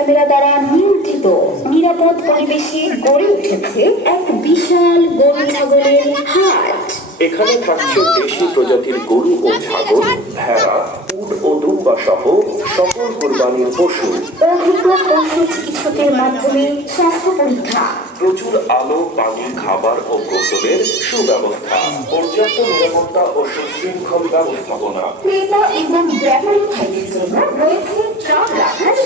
Camera দ্বারা নিয়ন্ত্রিত নিরাপদ পরিবেশে গড়ে উঠেছে এক বিশাল গরু ছাগলের হাট। এখানে থাকছে দেশি প্রজাতির গরু ও ছাগল ভেড়া উট ও দুম্বা সহ সকল কোরবানির পশু। অভিজ্ঞ পশু চিকিৎসকের মাধ্যমে স্বাস্থ্য পরীক্ষা। প্রচুর আলো পানি খাবার ও গোসলের সুব্যবস্থা। পর্যাপ্ত নিরাপত্তা ও সুশৃঙ্খল ব্যবস্থাপনা। ক্রেতা এবং ব্যাপারী ভাইদের জন্য রয়েছে ট্রাক রাখার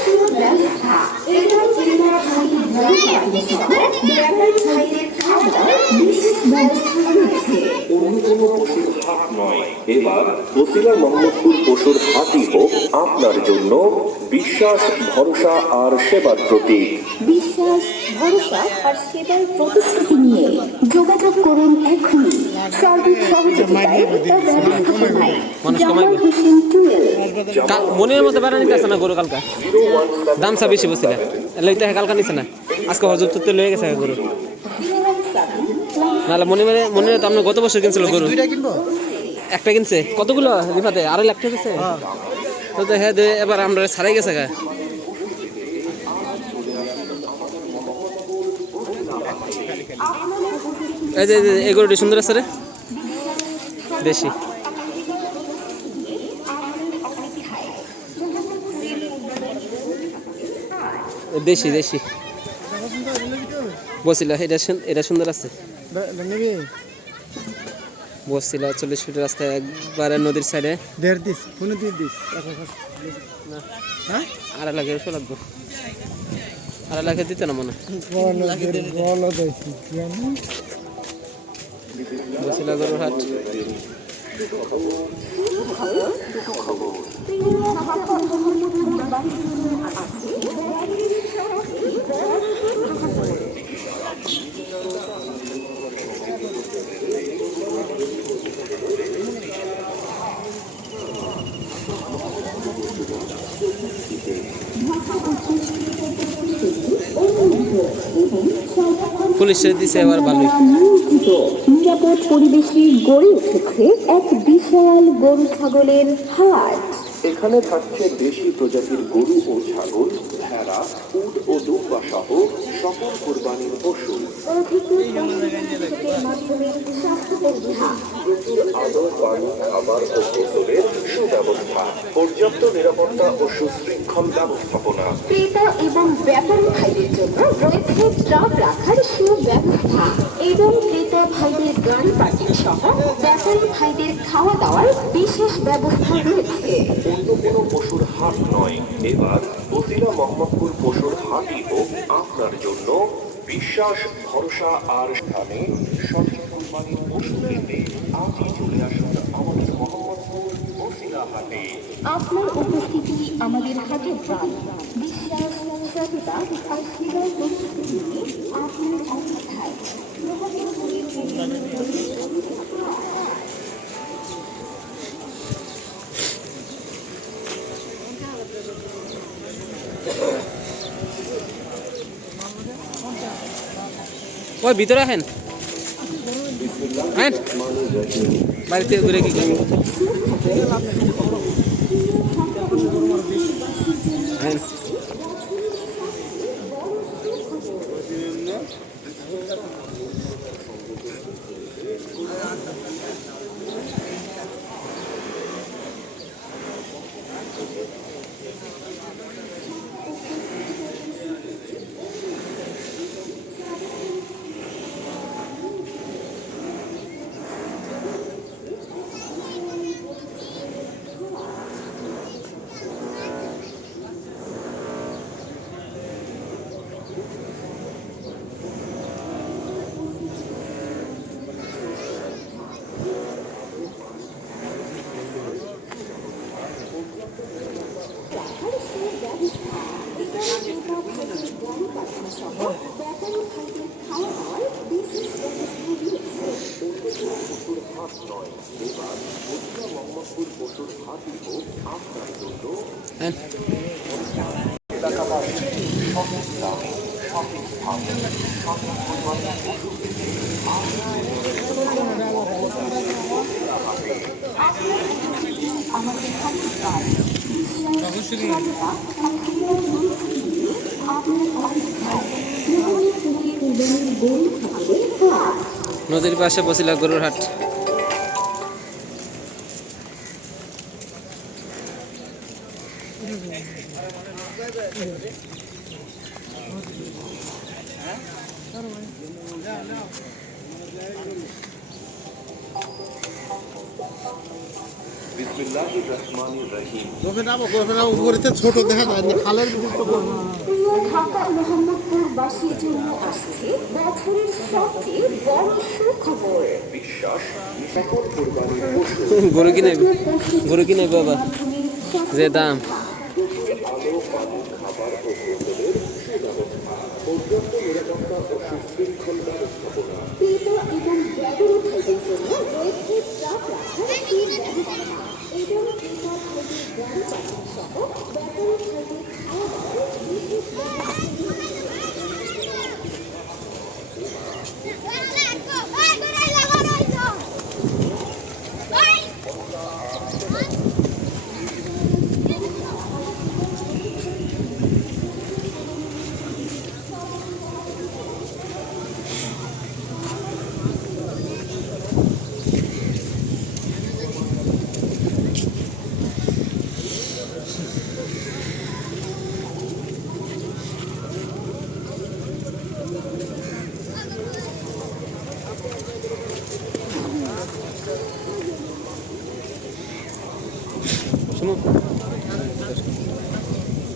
খাওয়া বিশেষ ব্যবস্থা রয়েছে অন্য কোনো পশুর হাট নয় এবার বসিলা মোহাম্মদপুর পশুর হাটই হোক আপনার জন্য বিশ্বাস ভরসা আর সেবার প্রতীক বিশ্বাস ভরসা আর সেবার প্রতিশ্রুতি নিয়ে যোগাযোগ করুন এখনই সার্বিক সহযোগিতায় ব্যবস্থাপনায় জামাল হোসেন টুয়েল কাল মনের মতো বেড়া নিতে আসে না গরু কালকা? দাম চা বেশি বসিলে লইতে কালকা নিছে না? আজকে হজর তো লয়ে গেছে গরু। নাহলে মনে মনে মনে তো আপনার গত বছর কিনছিল গরু। একটা কিনছে? কতগুলো রিফাতে? আড়াই লাখ টাকা তো তো হ্যাঁ দে এবার আমরা ছাড়াই গেছে গা। এই যে, এই গরুটি সুন্দর আছে রে? দেশি। দেশি দেশি। বসছিল এটা এটা সুন্দর আছে। বসছিল চল্লিশ ফিট রাস্তায় একবারে নদীর সাইডে দেড় দিস কোনো দিয়ে দিস। হ্যাঁ? আড়াই লাখের লাগবো। আড়াই লাখে দিতে না মনে বসিলা গরুর হাট পুলিশে দিছে এবার ভালোই নিরাপদ পরিবেশে গড়ে উঠেছে এক বিশাল গরু ছাগলের হাট। এখানে থাকছে দেশি প্রজাতির গরু ও ছাগল, ভেড়া, উট ও দুম্বা সহ সকল কোরবানির পশু। প্রচুর আলো, পানি, খাবার ও গোসলের সুব্যবস্থা, পর্যাপ্ত নিরাপত্তা ও সুশৃঙ্খল ব্যবস্থাপনা। ক্রেতা এবং ব্যাপারী ভাইদের জন্য রয়েছে ট্রাক রাখার সুব্যবস্থা। এবং ভাইদের গাড়ি পার্কিং সহ ব্যাপারী ভাইদের খাওয়া দাওয়ার বিশেষ ব্যবস্থা রয়েছে। অন্য কোনো পশুর হাট নয়। এবার বসিলা মোহাম্মদপুর পশুর হাটই হোক আপনার জন্য। বিশ্বাস ভরসা আর স্থানে সঠিক কোরবানির পশু কিনতে আজই চলে আসুন আমাদের মোহাম্মদপুর বসিলা হাটে। আপনার উপস্থিতি আমাদের হাতের প্রাণ বিশ্বাস সততা আর সেবার আপনার অবস্থায় ওই ভিতরে আহেন হ্যাঁ বাড়িতে ঘুরে কি করব? নদীর পাশে বসিলা গরুর হাট। গরু কিনে গরু কিনে বাবা যে দাম এবং ব্যবহারী জন্য রয়েছে ক্রেতা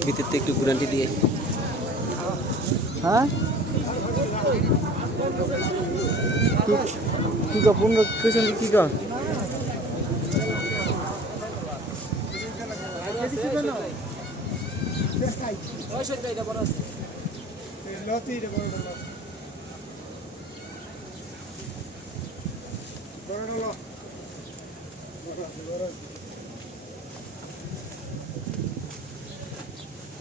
ভিতরতে একটু ঘুরান্টি দিয়ে হ্যাঁ? কি- কর পূর্ণ কেছেন কি কর এটা কারও?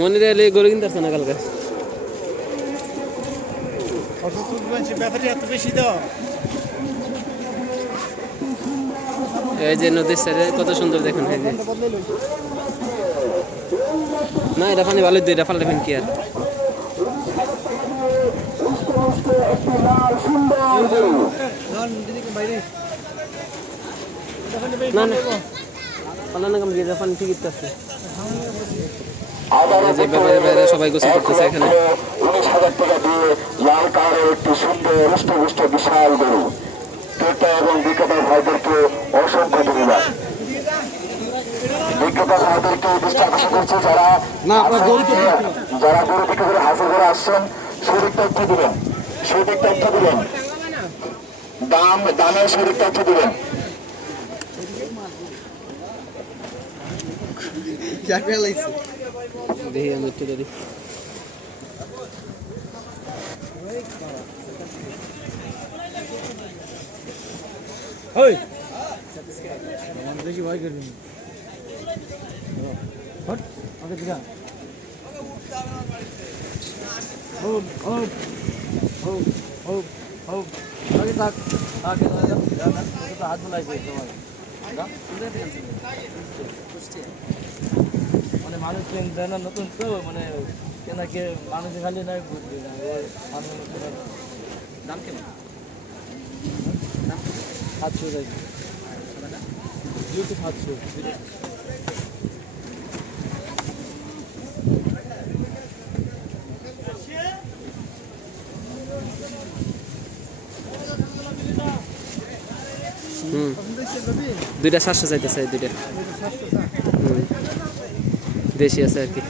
মনে দিলে গরু কিনতে আসছে না কালকে? এই যে নদীর সাইডে কত সুন্দর দেখুন, এই যে। না, এটা পানি ভালো দুইটা ফাল দেখেন কি আর? না না। সবাই গোসল করতেছে এখানে। উনিশ হাজার টাকা দিয়ে লাল কালারের একটি সুন্দর হৃষ্টপুষ্ট বিশাল গরু। ক্রেতা এবং বিক্রেতা ভাইদেরকে অসংখ্য ধন্যবাদ। বিক্রেতা ভাইদেরকে দৃষ্টি আকর্ষণ করছে যারা যারা গরু বিক্রি করে হাসিল করে আসছেন সঠিক তথ্য দিবেন। সঠিক তথ্য দিবেন। দাম দামের সঠিক তথ্য দিবেন। দেখি আমি একটু দেখি ওই বেশি ভয় করবি না। হট আগে দিকা হোপ হোপ হোপ হোপ হোপ আগে থাক আগে না তো হাত বুলাইছে তোমার মানে মানুষ ট্রেন না নতুন তো মানে কেনাকে মানুষ খালি নয় বুঝবে না ওই মানুষ দাম কেমন? সাতশো যাইছে দুটো সাতশো। দুইটা সাতশো চাইতেছে এই দুইটা। দেশি আছে আর কি।